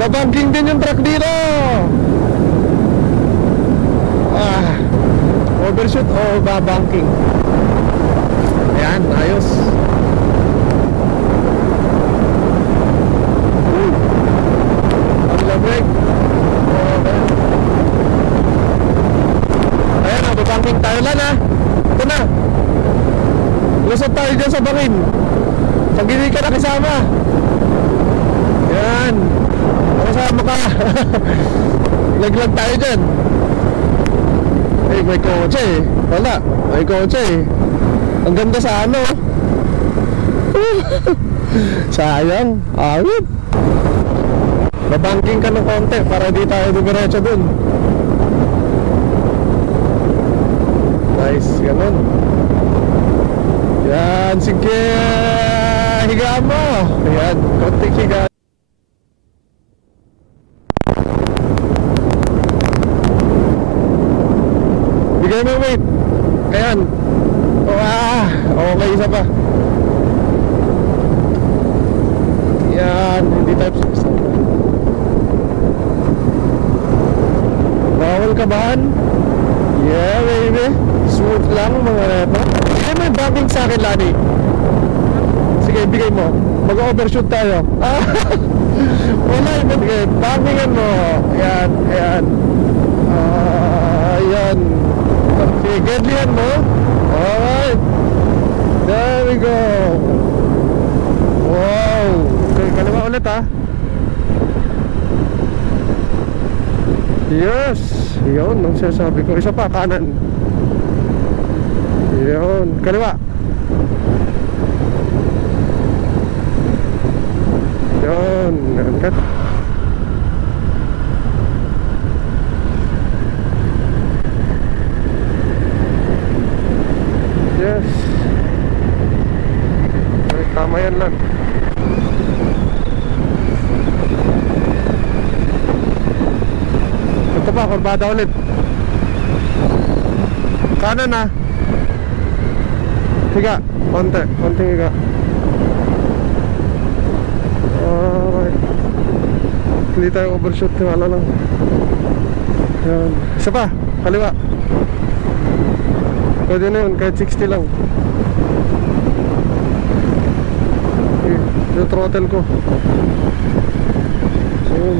Nabangking din yung truck dito. Overshoot o babangking. Ayan, ayos. Ang lamig. Ayan, babangking tayo lang ha. Ito na. Lusot tayo dyan sa bangin. Pag hindi ka nakisama. Yan. Nakasama ka. Laglag tayo dyan. Eh, may kotse eh. Wala, may kotse eh. Ang ganda sa ano. Sayang, awit. Babangking ka ng konti para di tayo dumiretso dun. Nice, ganun. Yan, sige. Higa mo. Ayan, konting higa. Bigay mo weight. Ayan. Okay, isa pa. Yan, hindi type 6. Bawal kabahan. Yeah, baby. Smooth lang mga reto. Bigay mo yung bumping sa akin, Lani. Sige, bigay mo. Mag-overshoot tayo. Wala yun. Sige, bumpingan mo. Ayan, ayan. Ayan. Sige, gedlihan mo. Alright. There we go. Wow. Okay, kaliwa ulit ha. Yes. Yun, ang sinasabi ko. Isa pa, kanan. Yun, kaliwa. Yun, angkat. Yes. Ay, tama yan lang. Ito pa, kurbada ulit. Kanan na. Higa, konti, konting higa. Alright. Hindi tayo overshoot, wala lang. Yan. Isa pa, kaliwa. Pwede na yun, kahit 60 lang. Okay, yung throttle ko. Ayun.